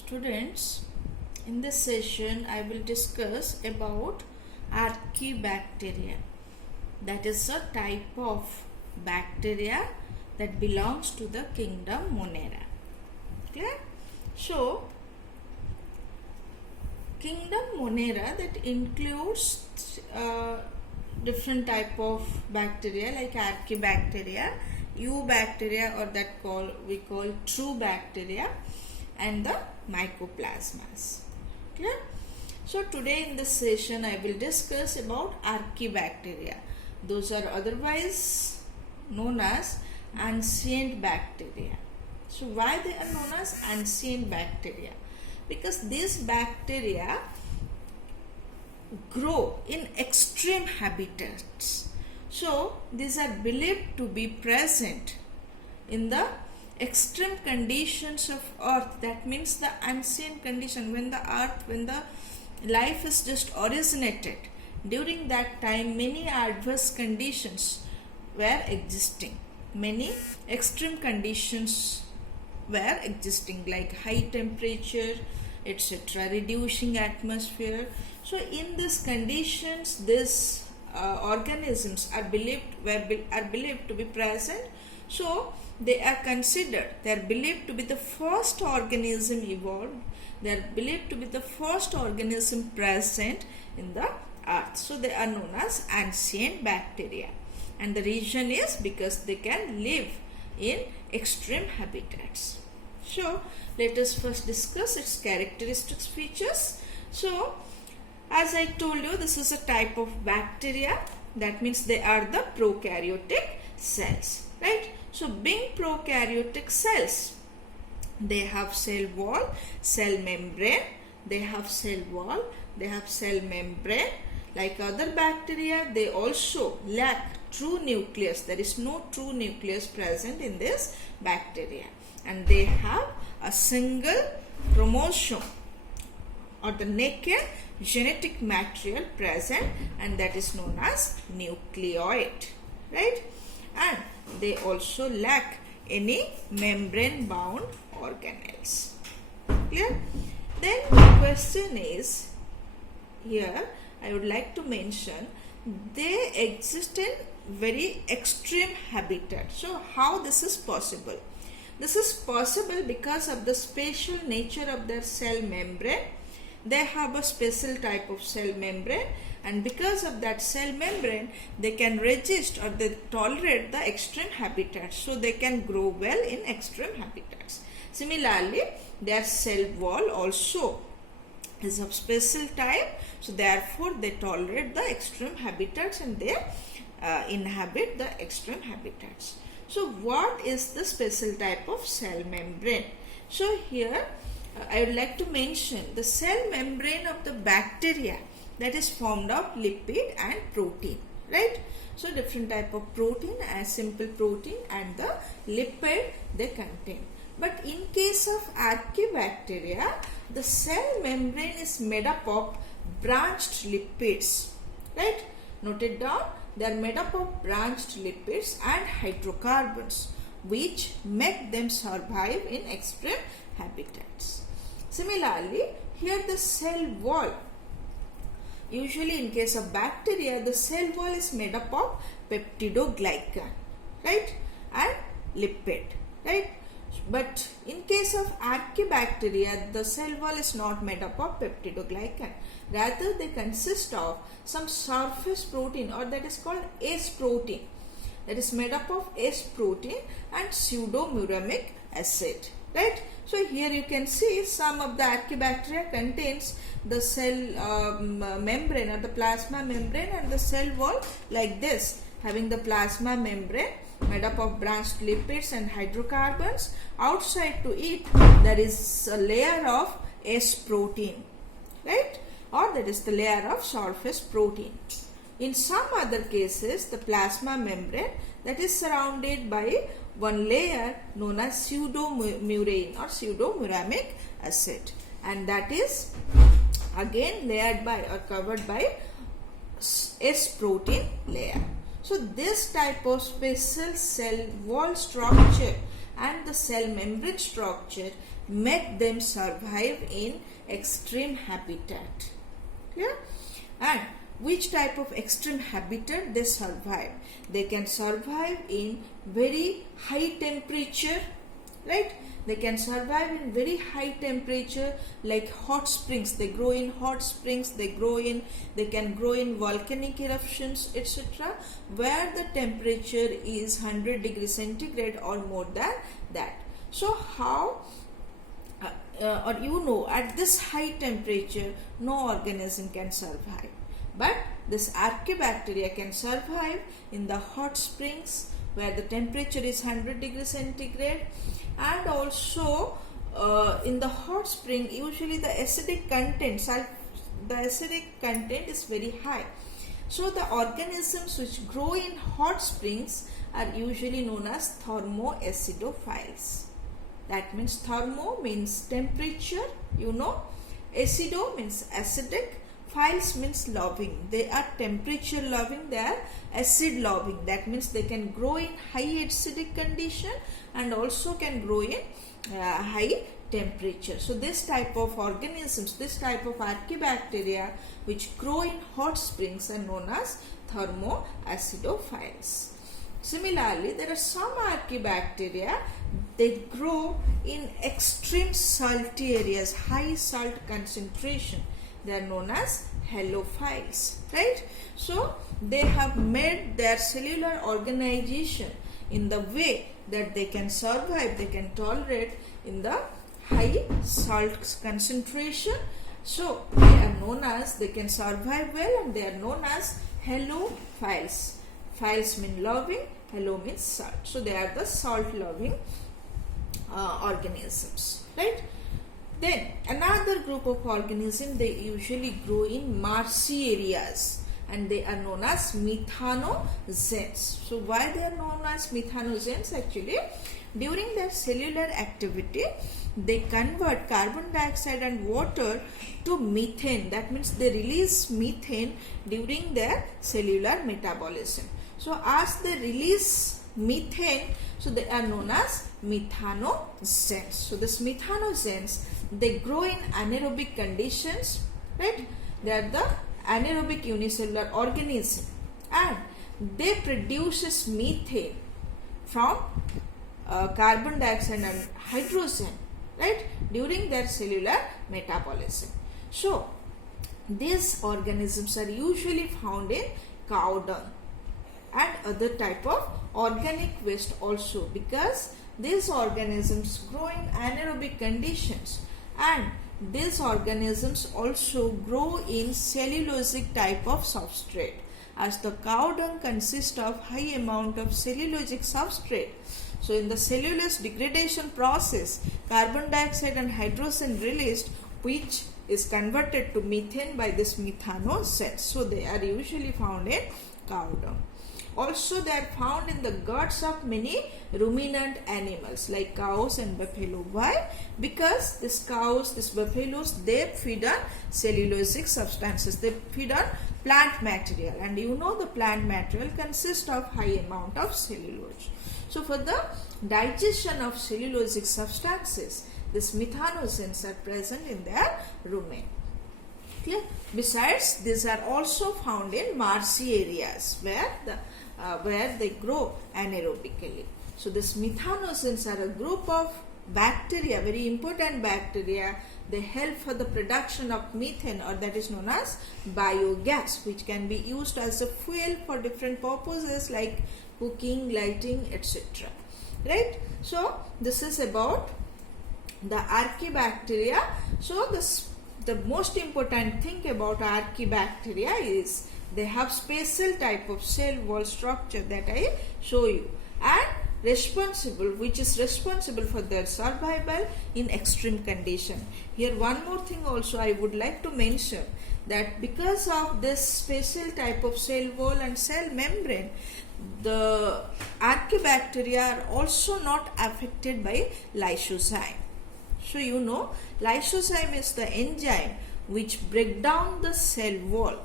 Students, in this session I will discuss about Archaebacteria. That is a type of bacteria that belongs to the kingdom Monera. Clear? So, kingdom Monera that includes different type of bacteria like Archaebacteria, Eubacteria, or that we call true bacteria, and the mycoplasmas. Clear? So today in this session I will discuss about Archaebacteria. Those are otherwise known as ancient bacteria. So why they are known as ancient bacteria? Because these bacteria grow in extreme habitats. So these are believed to be present in the extreme conditions of earth. That means the ancient condition, when the life is just originated. During that time many adverse conditions were existing. Many extreme conditions were existing like high temperature, etc., reducing atmosphere. So in these conditions these organisms are believed to be present. So they are believed to be the first organism evolved. They are believed to be the first organism present in the earth. So they are known as ancient bacteria. And the reason is because they can live in extreme habitats. So let us first discuss its characteristics, features. So as I told you, this is a type of bacteria. That means they are the prokaryotic cells, right? So being prokaryotic cells, they have cell wall, cell membrane. They have cell wall, they have cell membrane. Like other bacteria, they also lack true nucleus. There is no true nucleus present in this bacteria. And they have a single chromosome or the naked genetic material present, and that is known as nucleoid, right? And they also lack any membrane bound organelles. Clear? Then the question is, here I would like to mention, they exist in very extreme habitat. So how this is possible? This is possible because of the special nature of their cell membrane. They have a special type of cell membrane, and because of that cell membrane they can resist or they tolerate the extreme habitats, so they can grow well in extreme habitats. Similarly, their cell wall also is of special type, so therefore they tolerate the extreme habitats and they inhabit the extreme habitats. So what is the special type of cell membrane? So here I would like to mention the cell membrane of the bacteria, that is formed of lipid and protein, right? So different type of protein, as simple protein and the lipid they contain. But in case of Archaebacteria, the cell membrane is made up of branched lipids, right? Note it down. They are made up of branched lipids and hydrocarbons, which make them survive in extreme habitats. Similarly, here the cell wall, usually in case of bacteria, the cell wall is made up of peptidoglycan, right, and lipid, right? But in case of Archaebacteria, the cell wall is not made up of peptidoglycan. Rather, they consist of some surface protein, or that is called S protein. That is made up of S protein and pseudomuramic acid, right? So here you can see some of the Archaebacteria contains the cell membrane or the plasma membrane and the cell wall like this, having the plasma membrane made up of branched lipids and hydrocarbons. Outside to it there is a layer of S protein, right? Or that is the layer of surface protein. In some other cases, the plasma membrane that is surrounded by one layer known as pseudomurane or pseudomuramic acid, and that is again layered by or covered by S protein layer. So this type of special cell wall structure and the cell membrane structure make them survive in extreme habitat. Clear? And which type of extreme habitat they survive? They can survive in very high temperature, right? They can survive in very high temperature, like hot springs. They grow in hot springs, they can grow in volcanic eruptions, etc., where the temperature is 100 degrees centigrade or more than that. So how at this high temperature no organism can survive, but this Archaebacteria can survive in the hot springs where the temperature is 100 degrees centigrade, and also in the hot spring usually the acidic content is very high. So the organisms which grow in hot springs are usually known as thermoacidophiles. That means thermo means temperature, acido means acidic, philes means loving. They are temperature loving, they are acid loving. That means they can grow in high acidic condition and also can grow in high temperature. So this type of organisms, this type of Archaebacteria which grow in hot springs are known as thermoacidophiles. Similarly, there are some Archaebacteria, they grow in extreme salty areas, high salt concentration. They are known as halophiles, right? So they have made their cellular organization in the way that they can survive, they can tolerate in the high salt concentration. So they are known as, they can survive well, and they are known as halophiles. Philes mean loving, halo means salt. So they are the salt loving organisms, right? Then another group of organisms, they usually grow in marshy areas and they are known as methanogens. So why they are known as methanogens? Actually, during their cellular activity, they convert carbon dioxide and water to methane. That means they release methane during their cellular metabolism. So as they release methane, so they are known as methanogens. So this methanogens, they grow in anaerobic conditions, right? They are the anaerobic unicellular organism and they produces methane from carbon dioxide and hydrogen, right, during their cellular metabolism. So these organisms are usually found in cow dung and other type of organic waste also, because these organisms grow in anaerobic conditions and these organisms also grow in cellulosic type of substrate. As the cow dung consists of high amount of cellulosic substrate, so in the cellulose degradation process, carbon dioxide and hydrogen released, which is converted to methane by this methanogens. So they are usually found in cow dung. Also they are found in the guts of many ruminant animals like cows and buffalo. Why? Because these cows, these buffaloes, they feed on cellulosic substances. They feed on plant material, and the plant material consists of high amount of cellulose. So for the digestion of cellulosic substances, these methanogens are present in their rumen. Clear? Besides, these are also found in marshy areas where they grow anaerobically. So these methanogens are a group of bacteria, very important bacteria. They help for the production of methane, or that is known as biogas, which can be used as a fuel for different purposes like cooking, lighting, etc. Right? So this is about the Archaebacteria. So the most important thing about Archaebacteria is they have special type of cell wall structure that I show you, and which is responsible for their survival in extreme condition. Here one more thing also I would like to mention, that because of this special type of cell wall and cell membrane, the Archaebacteria are also not affected by lysozyme. So lysozyme is the enzyme which break down the cell wall,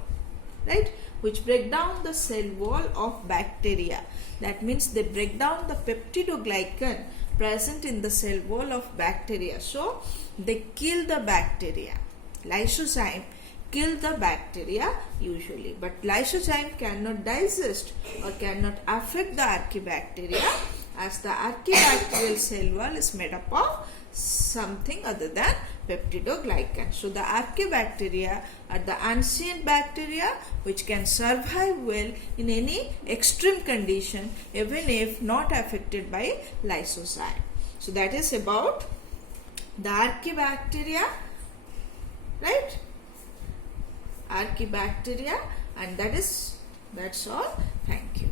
right? Which break down the cell wall of bacteria. That means they break down the peptidoglycan present in the cell wall of bacteria. So they kill the bacteria. Lysozyme kill the bacteria usually, but lysozyme cannot digest or cannot affect the archaebacteria, as the archaebacterial cell wall is made up of something other than peptidoglycan. So the archaebacteria are the ancient bacteria which can survive well in any extreme condition, even if not affected by lysozyme. So that is about the archaebacteria, right? Archaebacteria, and that's all. Thank you.